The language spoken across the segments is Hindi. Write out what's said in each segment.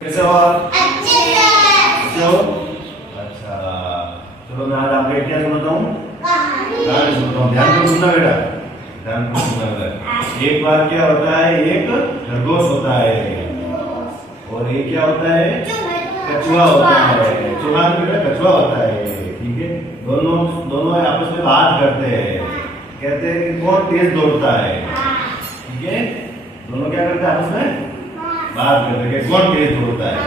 कैसे हो आप? अच्छे हो? अच्छा, चलो मैं आज आपको एक क्या सुनाता हूँ, कहानी सुनाता हूँ। ध्यान से सुनना बेटा, ध्यान से सुनना बेटा। एक बार क्या होता है, एक खरगोश होता है और एक क्या होता है, कछुआ होता है। चूहा बेटा कछुआ होता है, ठीक है। दोनों दोनों आपस में बात करते हैं, कहते हैं कि कौन तेज दौड़ता है, ठीक है। दोनों क्या करते हैं, आपस में बात करते हैं कौन तेज दौड़ता है।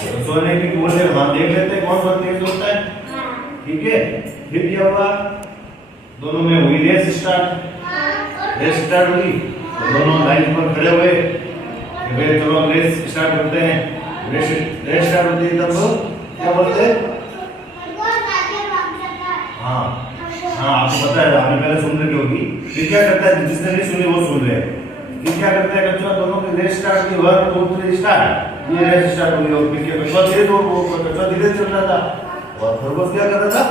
तो सोने की बोल से हम देख लेते हैं कौन तेज दौड़ता है, ठीक है। फिर क्या हुआ, दोनों में हुई रेस स्टार्ट हुई। तो दोनों लाइन पर खड़े हुए, चलो रेस स्टार्ट करते हैं। रेस स्टार्ट होती है तब क्या बोलते हैं, हाँ हाँ आपको पता है, आपने पहले सुन रखी होगी। फिर क्या करता है, जिसने नहीं सुनी वो सुन रहे हैं। फिर क्या करता है, कछुआ दोनों की रेस स्टार्ट हुई, 1 2 3 स्टार्ट। ये रेस स्टार्ट हुई और फिर क्या, कछुआ तेज और वो कछुआ धीरे चल रहा था और खरगोश क्या कर रहा था,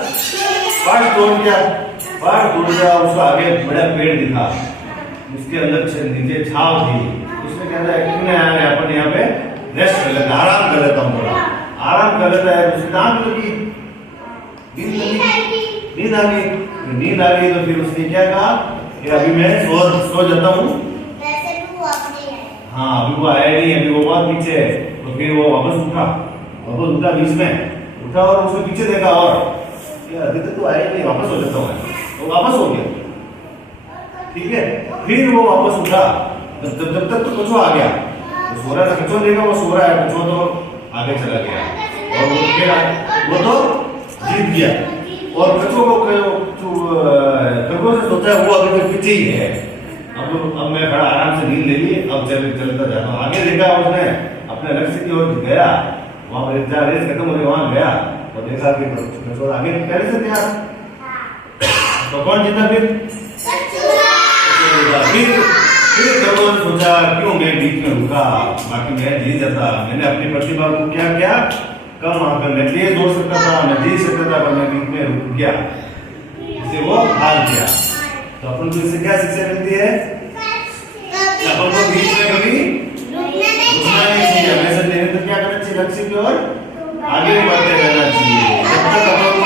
पार्ट तोड़ दिया। उसको आगे बड़ा पेड़ दिखा, उसके अंदर नीचे छाव थी। उसने कहता है क्यों नहीं अपन यहाँ पे रेस्ट कर लेते, आराम कर लेता हूँ, थोड़ा आराम कर लेता है। उसकी आंख लगी, नींद आ गई। तो फिर उसने क्या कहा कि अभी मैं सो जाता हूँ। हाँ अभी वो आया नहीं, अभी वो बहुत पीछे है। तो फिर वो वापस उठा बीच में उठा और उसके पीछे देखा और अभी तक तो आया नहीं, वापस हो जाता हूँ। तो वापस हो गया, ठीक है। फिर वो वापस उठा, जब तक तो कछुआ आ गया। तो सो रहा था, कछुआ देखा वो सो रहा है, कछुआ तो आगे चला गया और वो तो जीत गया। और कछुआ को खरगोश से सोचा वो अभी तो पीछे ही है, अब मैं बड़ा आराम से नींद ले ली, अब चलता जाता हूँ। आगे देखा उसने अपने लक्ष्य की ओर गया, वहां पर जहाँ रेस खत्म हो गई वहां गया और देखा कि कछुआ आगे पहले से गया। तो कौन जीता फिर खरगोश ने सोचा क्यों मैं बीच में रुका, बाकी मैं जीत जाता। मैंने अपनी प्रतिभा को क्या किया, कम आकर मैं तेज दौड़ सकता था, मैं जीत सकता था, पर मैं बीच में रुक गया, इससे वो हार गया। तो अपन को इससे क्या शिक्षा मिलती है, अपन को बीच में कभी रुकना नहीं चाहिए, हमेशा निरंतर क्या करना चाहिए, लक्ष्य की ओर आगे बढ़ते रहना चाहिए। जब तक अपन को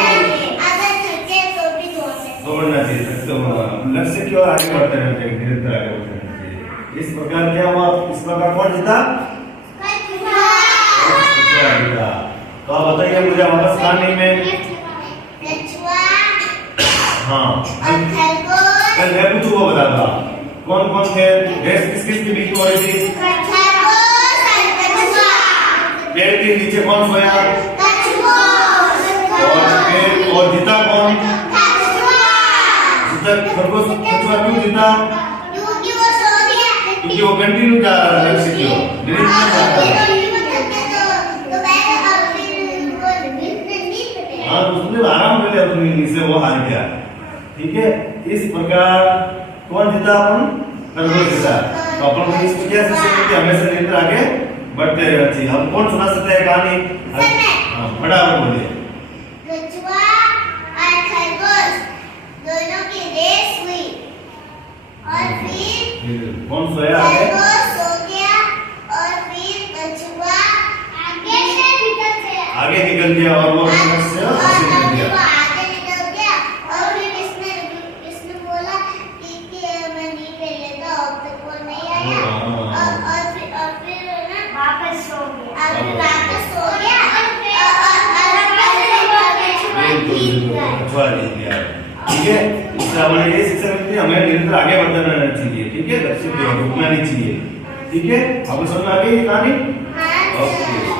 दौड़ना चाहिए, लक्ष्य की ओर आगे बढ़ते रहना चाहिए, निरंतर आगे बढ़ते रहना चाहिए। इस प्रकार क्या हुआ, इस प्रकार कौन जीता, जीता। तो आप बताइए मुझे वापस कहानी में, हाँ कल मैं पूछू वो बताता कौन कौन थे, रेस किस किस के बीच में हो रही थी, पेड़ के नीचे कौन सोया और जीता कौन, जीता खरगोश। कछुआ क्यों जीता, क्योंकि वो कंटिन्यू जा रहा है लक्ष्य की ओर। हाँ उसने आराम कर लिया अपनी नींद से, वो हार गया, ठीक है। इस प्रकार कौन जीता, अपन खरगोश जीता। तो अपन को इसमें क्या शिक्षा मिलती है, हमेशा निरंतर आगे बढ़ते रहना चाहिए। हम कौन सुना सकते हैं कहानी, हाँ फटाफट बोलिए। कछुआ और खरगोश दोनों की रेस हुई और फिर कौन सोया, खरगोश सो गया और फिर कछुआ आगे निकल गया और वो निकल गया। ठीक है, इससे हमें ये शिक्षा मिलती है, हमें निरंतर आगे बढ़ते रहना चाहिए, ठीक है, लक्ष्य की ओर रुकना नहीं चाहिए, ठीक है। आपको समझ में आ गई ये कहानी, ओके।